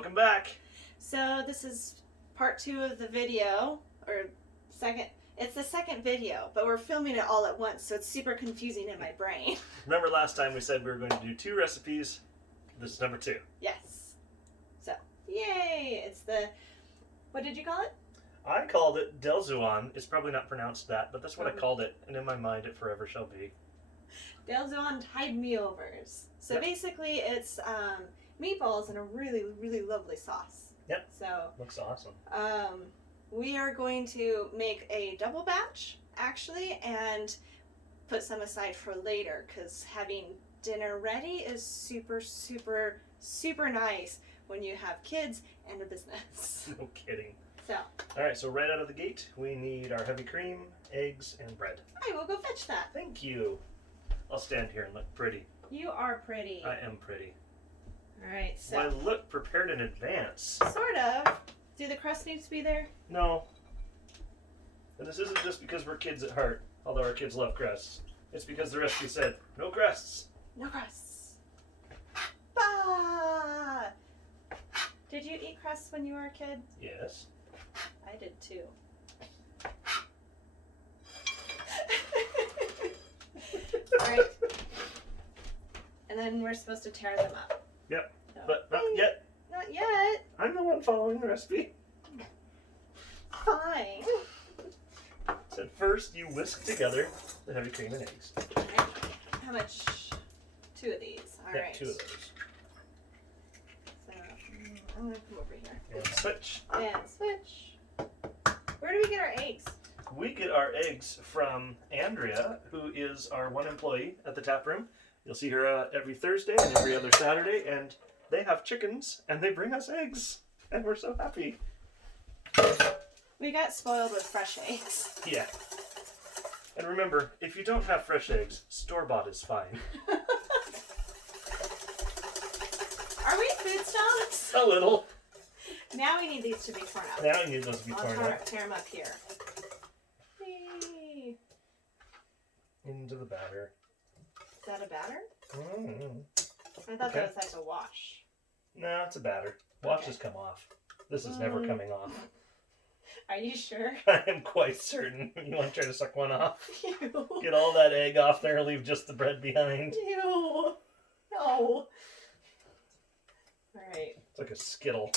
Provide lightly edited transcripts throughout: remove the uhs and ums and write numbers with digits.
Welcome back. So this is part 2 of the video, or second. It's the second video, but we're filming it all at once, so it's super confusing in my brain. Remember last time we said we were going to do 2 recipes? This is number 2. Yes. So, yay! It's the, what did you call it? I called it Delzoun. It's probably not pronounced that, but that's what I called it, and in my mind it forever shall be. Delzoun Tide Me-Overs. So basically it's meatballs in a really, really lovely sauce. Yep. So looks awesome. We are going to make a double batch, actually, and put some aside for later, because having dinner ready is super, super, super nice when you have kids and a business. No kidding. So. Alright, so right out of the gate, we need our heavy cream, eggs, and bread. I will go fetch that. Thank you. I'll stand here and look pretty. You are pretty. I am pretty. Alright, so. Well, I look prepared in advance. Sort of. Do the crust needs to be there? No. And this isn't just because we're kids at heart, although our kids love crusts. It's because the recipe said, no crusts. No crusts. Bah! Did you eat crusts when you were a kid? Yes. I did too. Alright. And then we're supposed to tear them up. Yep. So, But not yet. Not yet. I'm the one following the recipe. Fine. So first you whisk together the heavy cream and eggs. How much? 2 of these. Yeah, Alright. 2 of those. So, I'm going to come over here. And switch. And switch. Where do we get our eggs? We get our eggs from Andrea, who is our one employee at the tap room. You'll see her every Thursday and every other Saturday, and they have chickens, and they bring us eggs, and we're so happy. We got spoiled with fresh eggs. Yeah. And remember, if you don't have fresh eggs, store-bought is fine. Are we food stomachs? A little. Now we need these to be torn out. Now you need those to be torn out. Tear them up here. Whee! Into the batter. Is that a batter? Mm-hmm. I thought that was like a wash. No, it's a batter. Washes come off. This is never coming off. Are you sure? I am quite certain. You want to try to suck one off? Ew. Get all that egg off there and leave just the bread behind. Ew. No. Alright. It's like a Skittle.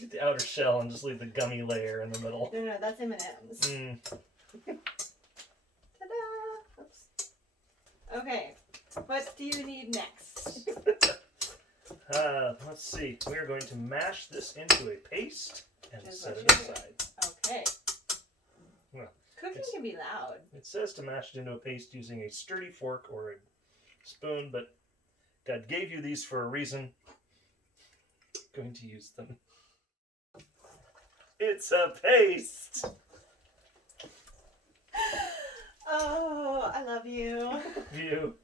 Get the outer shell and just leave the gummy layer in the middle. No, that's M&M's. Ta-da! Oops. Okay. What do you need next? Let's see. We are going to mash this into a paste and set it aside. Okay. Well, cooking can be loud. It says to mash it into a paste using a sturdy fork or a spoon, but God gave you these for a reason. I'm going to use them. It's a paste! Oh, I love you. You.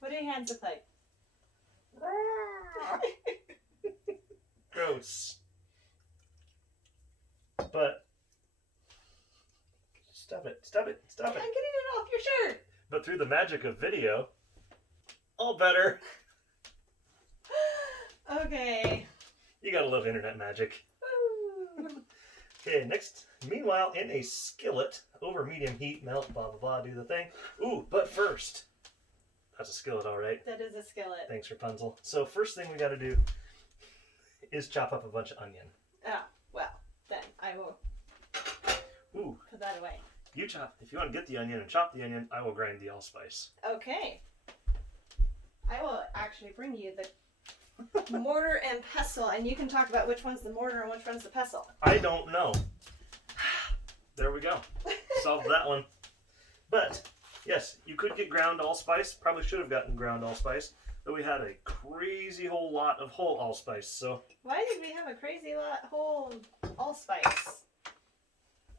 What do your hands look like? Gross. But stop it. I'm getting it off your shirt. But through the magic of video, all better. Okay. You gotta love internet magic. Woo. Okay, next. Meanwhile, in a skillet, over medium heat, melt, blah, blah, blah, do the thing. Ooh, but first. That's a skillet, all right. That is a skillet. Thanks, Rapunzel. So first thing we gotta do is chop up a bunch of onion. Oh, well, then I will Ooh. put that away. You chop. If you want to get the onion and chop the onion, I will grind the allspice. Okay. I will actually bring you the mortar and pestle, and you can talk about which one's the mortar and which one's the pestle. I don't know. There we go. Solved that one. But, yes, you could get ground allspice. Probably should have gotten ground allspice. But we had a crazy whole lot of whole allspice, so... Why did we have a crazy whole allspice?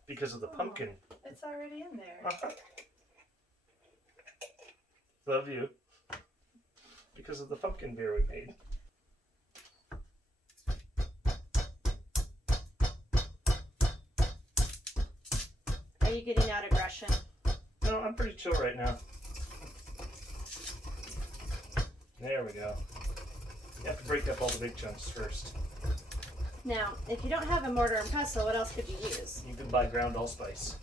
Because of the pumpkin. It's already in there. Love you. Because of the pumpkin beer we made. Are you getting out aggression? No, I'm pretty chill right now. There we go. You have to break up all the big chunks first. Now, if you don't have a mortar and pestle, what else could you use? You can buy ground allspice.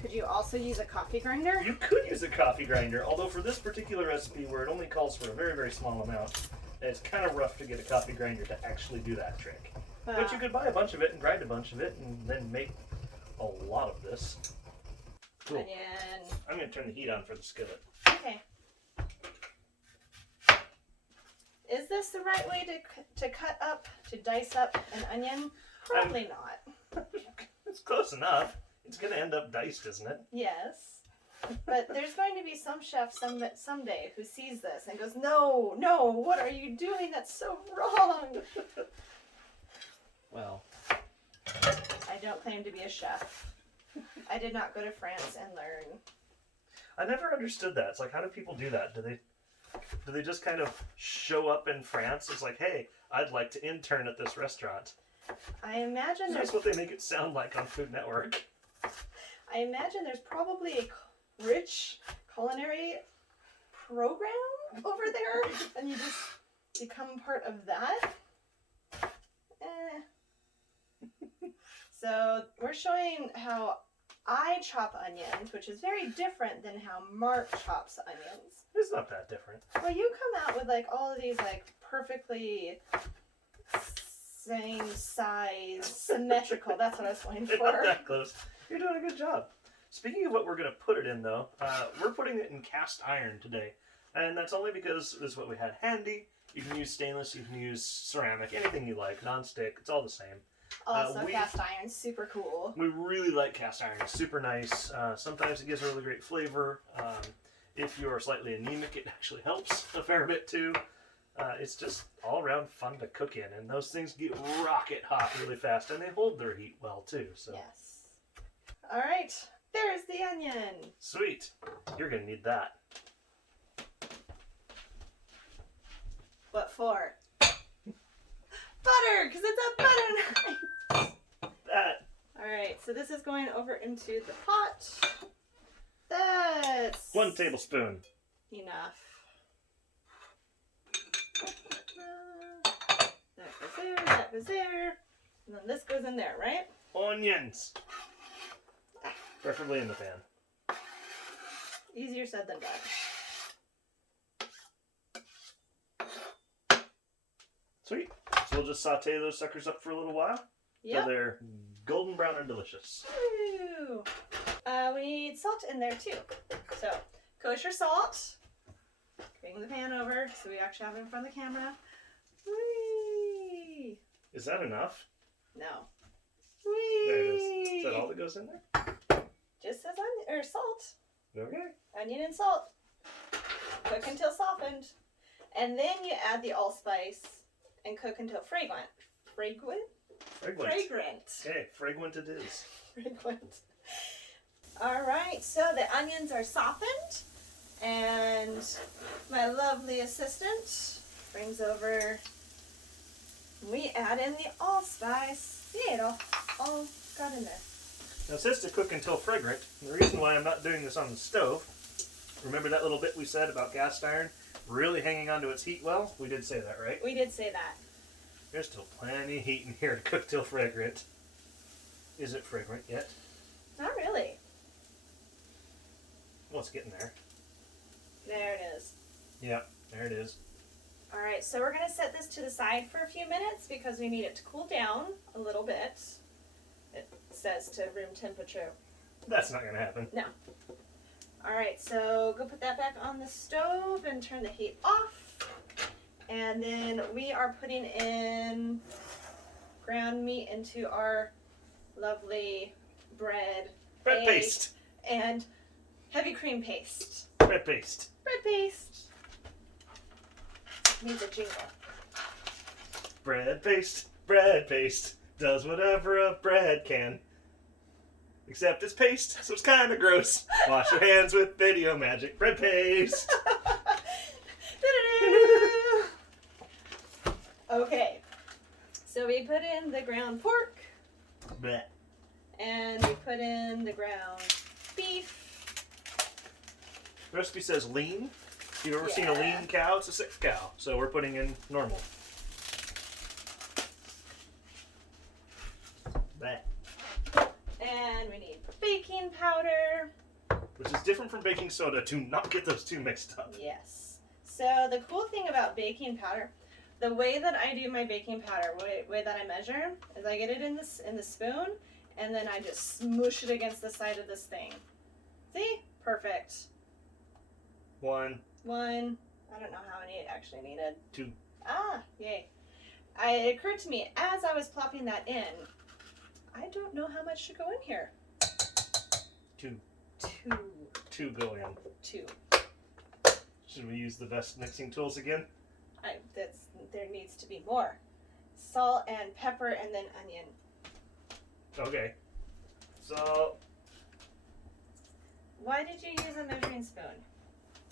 Could you also use a coffee grinder? You could use a coffee grinder, although for this particular recipe where it only calls for a very, very small amount, it's kind of rough to get a coffee grinder to actually do that trick. But you could buy a bunch of it and grind a bunch of it and then make a lot of this. Cool. Onion. I'm going to turn the heat on for the skillet. Okay. Is this the right way to cut up, to dice up an onion? Probably not. It's close enough. It's going to end up diced, isn't it? Yes. But there's going to be some chef someday who sees this and goes, no, no, what are you doing? That's so wrong. Well. I don't claim to be a chef. I did not go to France and learn. I never understood that. It's like, how do people do that? Do they just kind of show up in France? It's like, hey, I'd like to intern at this restaurant. I imagine That's what they make it sound like on Food Network. I imagine there's probably a rich culinary program over there, and you just become part of that. So we're showing how I chop onions, which is very different than how Mark chops onions. It's not that different. Well, you come out with like all of these like perfectly same size, symmetrical. That's what I was going You're for. not that close. You're doing a good job. Speaking of what we're going to put it in, though, we're putting it in cast iron today. And that's only because this is what we had handy. You can use stainless, you can use ceramic, anything you like, non-stick, it's all the same. Also, cast iron, super cool. We really like cast iron. It's super nice. Sometimes it gives a really great flavor. If you're slightly anemic, it actually helps a fair bit too. It's just all around fun to cook in, and those things get rocket hot really fast, and they hold their heat well too. So. Yes. All right, there's the onion. Sweet. You're gonna need that. What for? Butter, because it's a butter knife. That. All right, so this is going over into the pot. That's 1 tablespoon. enough. That goes there, that goes there. And then this goes in there, right? Onions. Preferably in the pan. Easier said than done. Sweet. So we'll just saute those suckers up for a little while. Yep. So they're golden brown and delicious. Woo. We need salt in there too. So, kosher salt. Bring the pan over so we actually have it in front of the camera. Whee! Is that enough? No. There it is. Whee! Is that all that goes in there? Just says onion or salt. Okay. Onion and salt. Cook until softened. And then you add the allspice and cook until fragrant. Fragrant? Fragrant. Okay, fragrant it is. Fragrant. All right, so the onions are softened, and my lovely assistant brings over. We add in the allspice. See, it all got in there. Now it says to cook until fragrant. And the reason why I'm not doing this on the stove, remember that little bit we said about cast iron really hanging onto its heat well? We did say that, right? We did say that. There's still plenty of heat in here to cook till fragrant. Is it fragrant yet? Not really. Well, it's getting there. There it is. Yeah, there it is. All right, so we're going to set this to the side for a few minutes because we need it to cool down a little bit. It says to room temperature. That's not going to happen. No. All right, so go put that back on the stove and turn the heat off. And then we are putting in ground meat into our lovely bread. Bread paste. And heavy cream paste. Bread paste. Bread paste. Needs a jingle. Bread paste does whatever a bread can. Except it's paste, so it's kind of gross. Wash your hands with video magic. Bread paste. Okay, so we put in the ground pork. Blech. And we put in the ground beef. The recipe says lean. If you've ever seen a lean cow, it's a sick cow. So we're putting in normal. different from baking soda. Do not get those two mixed up. Yes. So the cool thing about baking powder, the way that I do my baking powder, way that I measure, is I get it in the spoon, and then I just smoosh it against the side of this thing. See? Perfect. 1. I don't know how many it actually needed. 2. Ah, yay. It occurred to me as I was plopping that in, I don't know how much should go in here. 2. 2. 2 go in. 2. Should we use the best mixing tools again? There needs to be more. Salt and pepper and then onion. Okay. So, Why did you use a measuring spoon?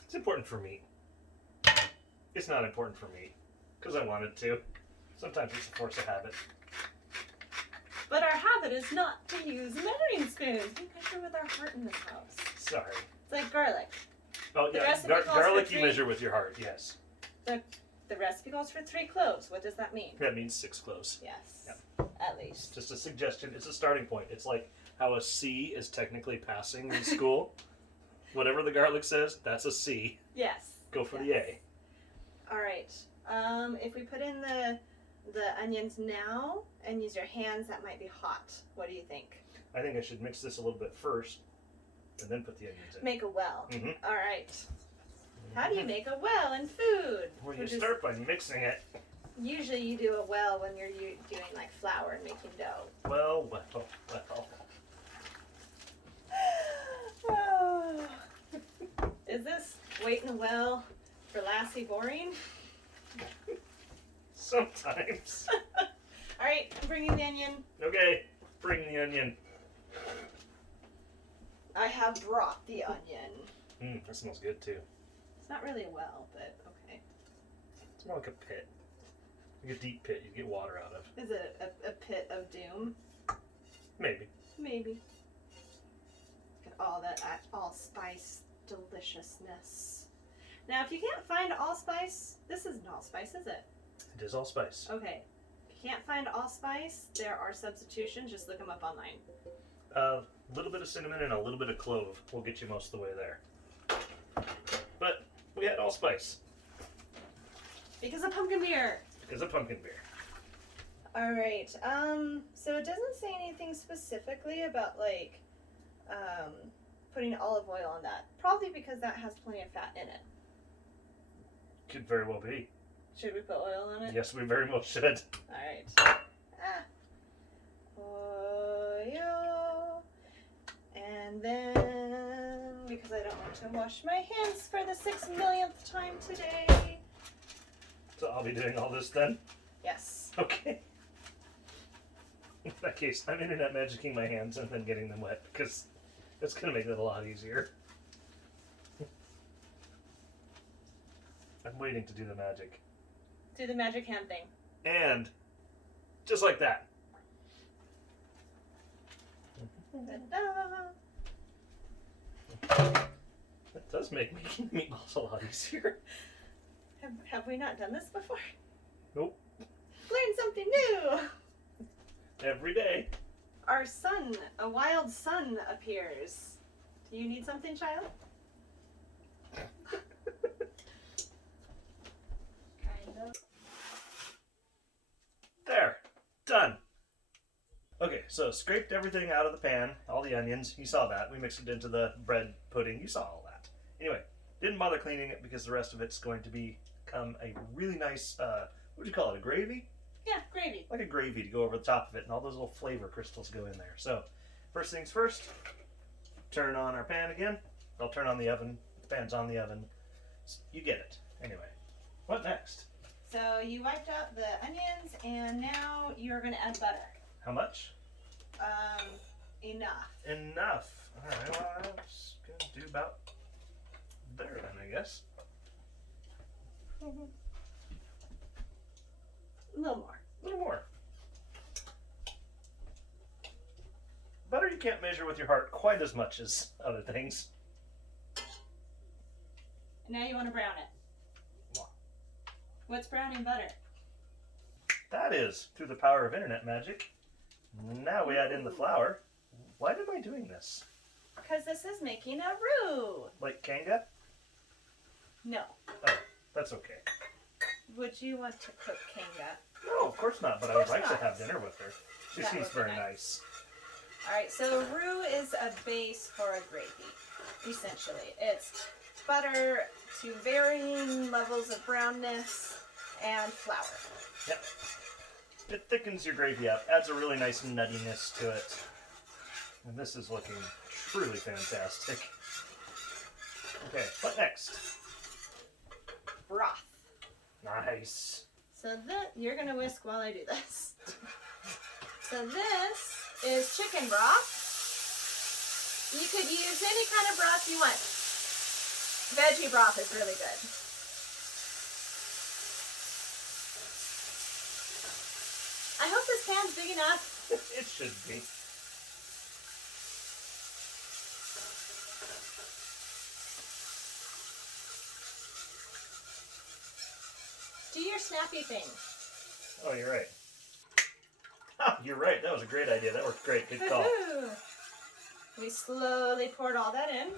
it's important for me. It's not important for me. Because I wanted to. Sometimes it's a force of habit. But our habit is not to use measuring spoons. We measure with our heart in this house. Sorry. It's like garlic. Oh, The yeah. recipe calls Garlic for you 3. measure with your heart, yes. The recipe calls for 3 cloves. What does that mean? That means 6 cloves. Yes. Yep. At least. Just a suggestion. It's a starting point. It's like how a C is technically passing in school. Whatever the garlic says, that's a C. Yes. Go for the Yes. A. All right. If we put in the onions now and use your hands, that might be hot. What do you think? I think I should mix this a little bit first and then put the onions in. Make a well. Mhm. All right. How do you make a well in food? Well, you Which is- start by mixing it. Usually you do a well when you're doing like flour and making dough. Well. Oh. Is this wait in a well for Lassie boring? Sometimes. All right, I'm bringing the onion. Okay, bring the onion. I have brought the onion. That smells good too. It's not really a well, but okay. It's more like a pit. Like a deep pit you get water out of. Is it a pit of doom? Maybe. Maybe. Look at all that allspice deliciousness. Now, if you can't find allspice, this isn't allspice, is it? It is allspice. Okay. If you can't find allspice, there are substitutions. Just look them up online. A little bit of cinnamon and a little bit of clove will get you most of the way there. But we had allspice. Because of pumpkin beer. It's a pumpkin beer. All right. So it doesn't say anything specifically about like putting olive oil on that. Probably because that has plenty of fat in it. Could very well be. Should we put oil on it? Yes, we very well should. All right. Oil. And then, because I don't want to wash my hands for the 6 millionth time today. So I'll be doing all this then? Yes. Okay. In that case, I'm internet magicking my hands and then getting them wet because it's going to make it a lot easier. I'm waiting to do the magic. Do the magic hand thing. And just like that. Ta-da. That does make making meatballs a lot easier. Have we not done this before? Nope. Learn something new. Every day. Our sun, a wild sun, appears. Do you need something, child? Kind of. There. Done. Okay, so scraped everything out of the pan, all the onions. You saw that. We mixed it into the pudding. You saw all that. Anyway, didn't bother cleaning it because the rest of it's going to become a really nice, what would you call it, a gravy? Yeah, gravy. Like a gravy to go over the top of it, and all those little flavor crystals go in there. So, first things first, turn on our pan again. I'll turn on the oven. The pan's on the oven. You get it. Anyway, what next? So you wiped out the onions, and now you're going to add butter. How much? Enough. Enough. Alright, well, I was going to do about there then, I guess. A little more. A little more. Butter you can't measure with your heart quite as much as other things. And now you want to brown it. What? What's browning butter? That is through the power of internet magic. Now we add in the flour. Why am I doing this? Because this is making a roux. Like Kanga? No. Oh, that's okay. Would you want to cook Kanga? No, of course not, but I would like to have dinner with her. She That seems would be very nice. nice. Alright, so roux is a base for a gravy, essentially. It's butter to varying levels of brownness and flour. Yep. It thickens your gravy up, adds a really nice nuttiness to it. And this is looking truly fantastic. Okay, what next? Broth. Nice. So you're going to whisk while I do this. So this is chicken broth. You could use any kind of broth you want. Veggie broth is really good. I hope this pan's big enough. It should be. Do your snappy thing. Oh, you're right. You're right. That was a great idea. That worked great. Good call. Woohoo! We slowly poured all that in,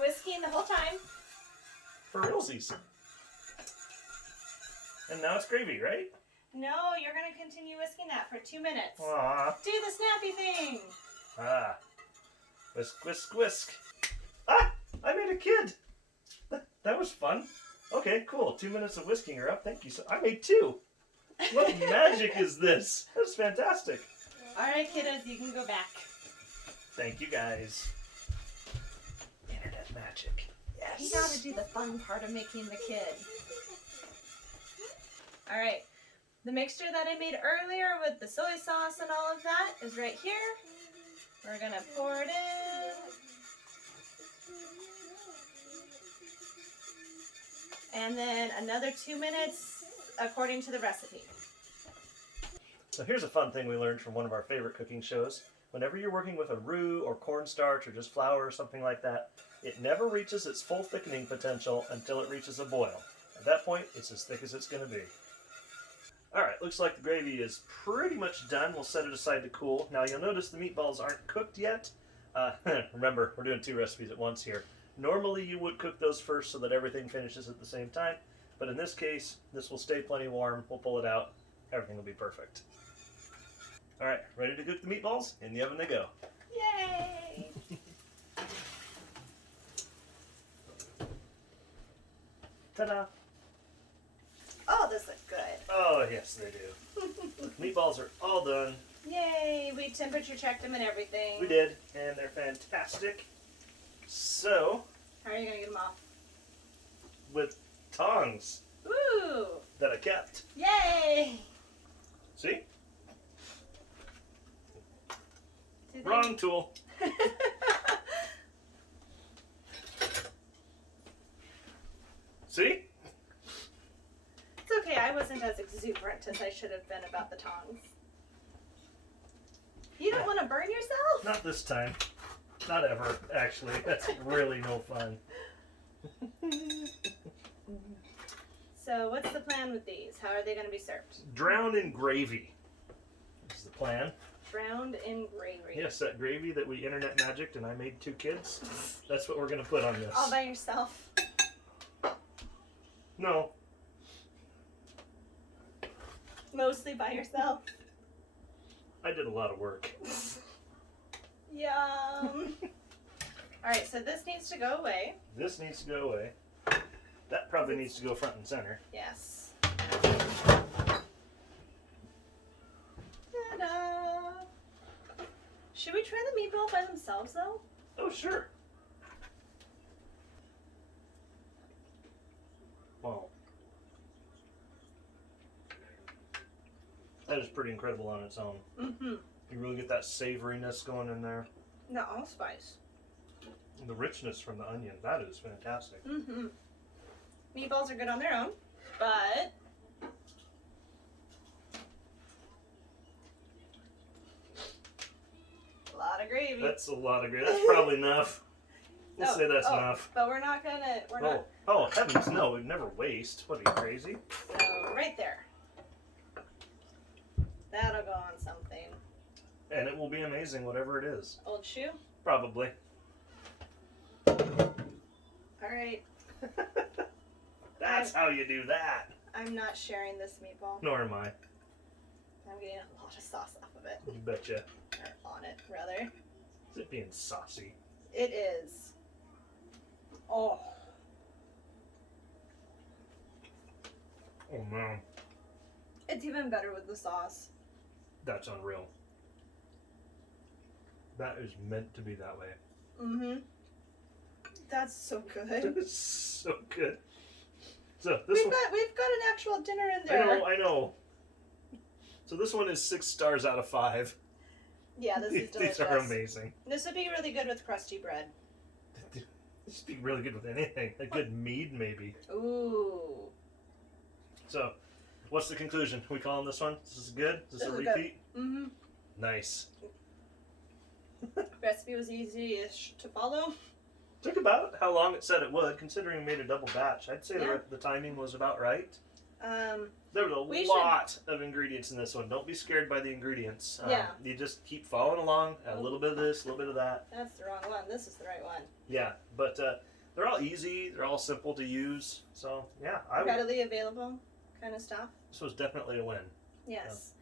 whisking the whole time. For realsies. And now it's gravy, right? No, you're going to continue whisking that for 2 minutes. Aww. Do the snappy thing. Ah. Whisk, whisk, whisk. Ah! I made a kid. That was fun. Okay, cool. 2 minutes of whisking her up. Thank you. I made 2. What magic is this? That's fantastic. All right, kiddos, you can go back. Thank you, guys. Internet magic. Yes. You got to do the fun part of making the kid. All right. The mixture that I made earlier with the soy sauce and all of that is right here. We're going to pour it in. And then another 2 minutes according to the recipe. So here's a fun thing we learned from one of our favorite cooking shows. Whenever you're working with a roux or cornstarch or just flour or something like that, it never reaches its full thickening potential until it reaches a boil. At that point, it's as thick as it's going to be. Alright, looks like the gravy is pretty much done. We'll set it aside to cool. Now you'll notice the meatballs aren't cooked yet. Remember, we're doing 2 recipes at once here. Normally you would cook those first so that everything finishes at the same time, but in this case, this will stay plenty warm. We'll pull it out. Everything will be perfect. Alright, ready to cook the meatballs? In the oven they go. Yay! Ta-da! Oh, this looks good. Oh, yes they do. Meatballs are all done. Yay! We temperature checked them and everything. We did, and they're fantastic. So, How are you going to get them off? with tongs Woo! that I kept. Yay! See? Do they- Wrong tool. See? It's okay, I wasn't as exuberant as I should have been about the tongs. You don't want to burn yourself? Not this time. Not ever, actually. That's really no fun. So what's the plan with these? How are they going to be served? Drowned in gravy is the plan. Drowned in gravy. Yes, that gravy that we internet magicked and I made 2 kids. That's what we're going to put on this. All by yourself. No. Mostly by yourself. I did a lot of work. Yum. Alright, so this needs to go away. This needs to go away. That probably needs to go front and center. Yes. Ta-da! Should we try the meatball by themselves, though? Oh, sure. Wow. That is pretty incredible on its own. Mm-hmm. You really get that savoriness going in there. The allspice. And the richness from the onion. That is fantastic. Mm-hmm. Meatballs are good on their own, but a lot of gravy. That's a lot of gravy. That's probably enough. We'll say that's enough. But we're not. Oh, heavens, no. We'd never waste. What, are you crazy? So, right there. That'll go on something. And it will be amazing, whatever it is. Old shoe? Probably. Alright. That's how you do that. I'm not sharing this meatball. Nor am I. I'm getting a lot of sauce off of it. You betcha. Or on it, rather. Is it being saucy? It is. Oh. Oh man. It's even better with the sauce. That's unreal. That is meant to be that way. Mm-hmm. That's so good. It's so good. So this one, We've got an actual dinner in there. I know. So this one is 6 stars out of 5. Yeah, this is delicious. These are amazing. This would be really good with crusty bread. This would be really good with anything. A good mead, maybe. Ooh. So, what's the conclusion? We calling this one? This is good? Is this a This is repeat? Mm-hmm. Nice. Recipe was easy-ish to follow. Took about how long it said it would, considering we made a double batch. I'd say Yeah. the timing was about right. There was We a lot of ingredients in this one. Don't be scared by the ingredients. Yeah. You just keep following along. Add a little bit of this, a little bit of that. That's the wrong one. This is the right one. Yeah, but they're all easy. They're all simple to use. So, yeah. Readily available kind of stuff. This was definitely a win. Yes.